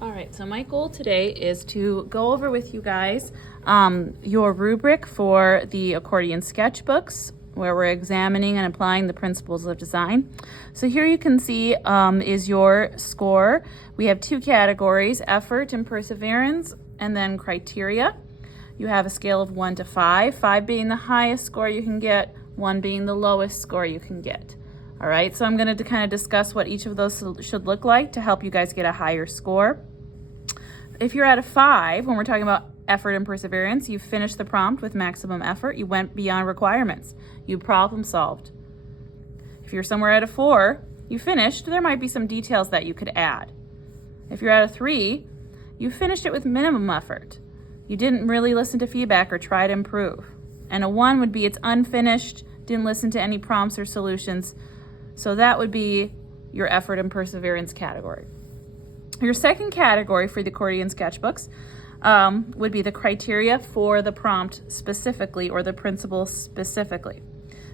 All right, so my goal today is to go over with you guys your rubric for the accordion sketchbooks, where we're examining and applying the principles of design. So here you can see is your score. We have two categories, effort and perseverance, and then criteria. You have a scale of 1 to 5, 5 being the highest score you can get, 1 being the lowest score you can get. All right, so I'm going to kind of discuss what each of those should look like to help you guys get a higher score. If you're at a 5, when we're talking about effort and perseverance, you finished the prompt with maximum effort. You went beyond requirements. You problem solved. If you're somewhere at a 4, you finished. There might be some details that you could add. If you're at a 3, you finished it with minimum effort. You didn't really listen to feedback or try to improve. And a 1 would be it's unfinished, didn't listen to any prompts or solutions. So that would be your effort and perseverance category. Your second category for the accordion sketchbooks would be the criteria for the prompt specifically, or the principle specifically.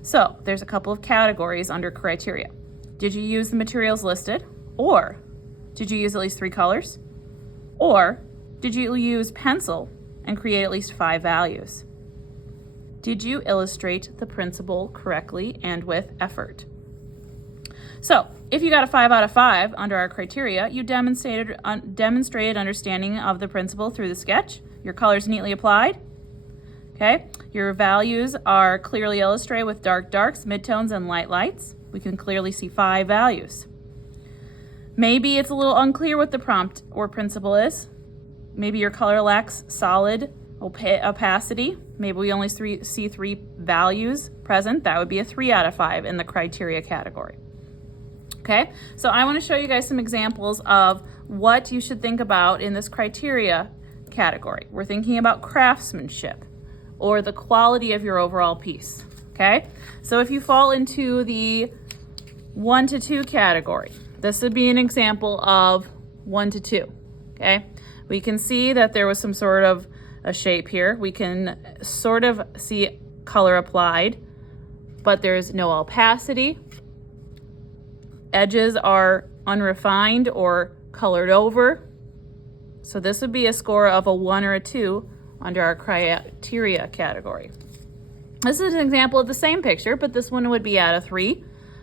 So there's a couple of categories under criteria. Did you use the materials listed? Or did you use at least 3 colors? Or did you use pencil and create at least 5 values? Did you illustrate the principle correctly and with effort? So if you got a 5 out of 5 under our criteria, you demonstrated understanding of the principle through the sketch. Your colors neatly applied. Okay. Your values are clearly illustrated with dark darks, midtones, and light lights. We can clearly see 5 values. Maybe it's a little unclear what the prompt or principle is. Maybe your color lacks solid opacity. Maybe we only see 3 values present. That would be a 3 out of 5 in the criteria category. Okay, so I want to show you guys some examples of what you should think about in this criteria category. We're thinking about craftsmanship or the quality of your overall piece. Okay, so if you fall into the 1 to 2 category, this would be an example of 1 to 2. Okay, we can see that there was some sort of a shape here. We can sort of see color applied, but there's no opacity. Edges are unrefined or colored over. So this would be a score of a 1 or a 2 under our criteria category. This is an example of the same picture, but this one would be at a 3.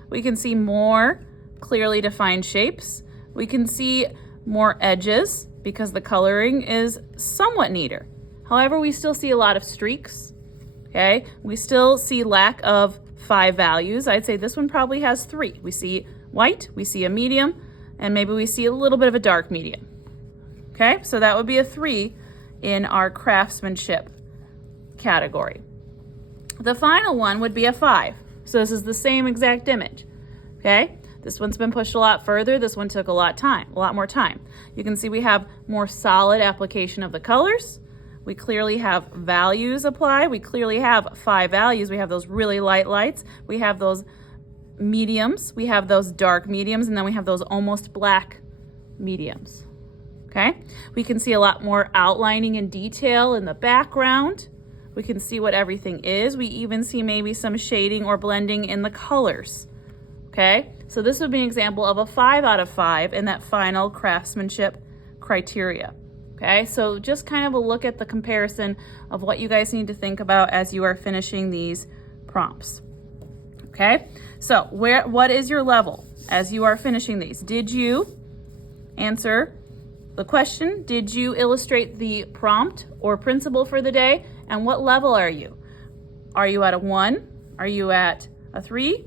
We can see more clearly defined shapes. We can see more edges because the coloring is somewhat neater. However, we still see a lot of streaks. Okay, we still see lack of 5 values. I'd say this one probably has 3. We see white, we see a medium, and maybe we see a little bit of a dark medium. Okay, so that would be a 3 in our craftsmanship category. The final one would be a 5. So this is the same exact image. Okay, this one's been pushed a lot further. This one took a lot more time. You can see we have more solid application of the colors. We clearly have values applied. We clearly have 5 values. We have those really light lights. We have those mediums, we have those dark mediums, and then we have those almost black mediums. Okay, we can see a lot more outlining and detail in the background. We can see what everything is. We even see maybe some shading or blending in the colors. Okay, so this would be an example of a 5 out of 5 in that final craftsmanship criteria. Okay, so just kind of a look at the comparison of what you guys need to think about as you are finishing these prompts. Okay, so what is your level as you are finishing these? Did you answer the question? Did you illustrate the prompt or principle for the day? And what level are you? Are you at a 1? Are you at a 3?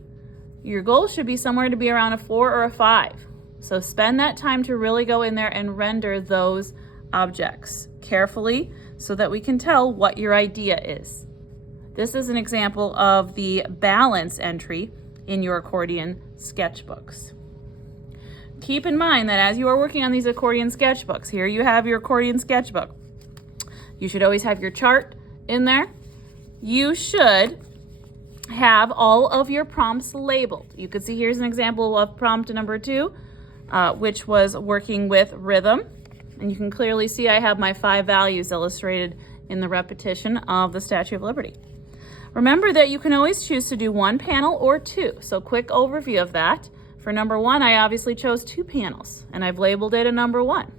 Your goal should be somewhere to be around a 4 or a 5. So spend that time to really go in there and render those objects carefully so that we can tell what your idea is. This is an example of the balance entry in your accordion sketchbooks. Keep in mind that as you are working on these accordion sketchbooks, here you have your accordion sketchbook. You should always have your chart in there. You should have all of your prompts labeled. You could see here's an example of prompt number 2, which was working with rhythm. And you can clearly see I have my 5 values illustrated in the repetition of the Statue of Liberty. Remember that you can always choose to do 1 panel or 2. So quick overview of that. For number 1, I obviously chose 2 panels and I've labeled it a number 1.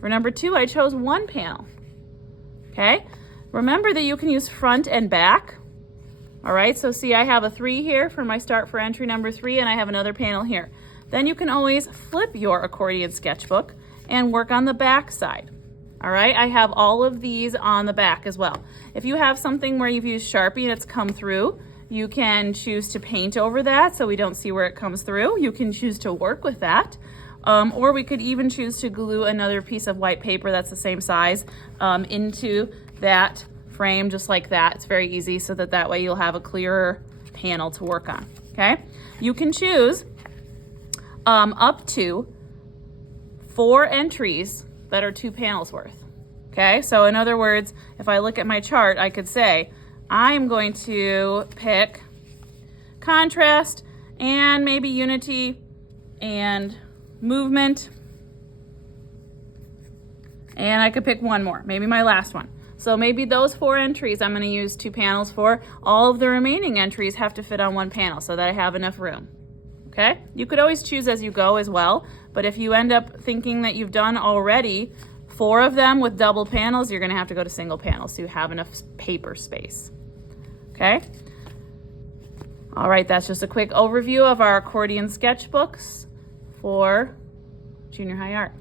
For number 2, I chose 1 panel. Okay? Remember that you can use front and back. All right, so see, I have a 3 here for my start for entry number 3, and I have another panel here. Then you can always flip your accordion sketchbook and work on the back side. All right, I have all of these on the back as well. If you have something where you've used Sharpie and it's come through, you can choose to paint over that so we don't see where it comes through. You can choose to work with that. Or we could even choose to glue another piece of white paper that's the same size into that frame, just like that. It's very easy, so that way you'll have a clearer panel to work on, okay? You can choose up to 4 entries that are 2 panels worth, okay? So in other words, if I look at my chart, I could say, I'm going to pick contrast and maybe unity and movement, and I could pick one more, maybe my last one. So maybe those 4 entries I'm going to use 2 panels for. All of the remaining entries have to fit on 1 panel so that I have enough room. Okay? You could always choose as you go as well, but if you end up thinking that you've done already 4 of them with double panels, you're going to have to go to single panels so you have enough paper space. Okay? All right, that's just a quick overview of our accordion sketchbooks for junior high art.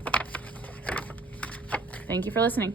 Thank you for listening.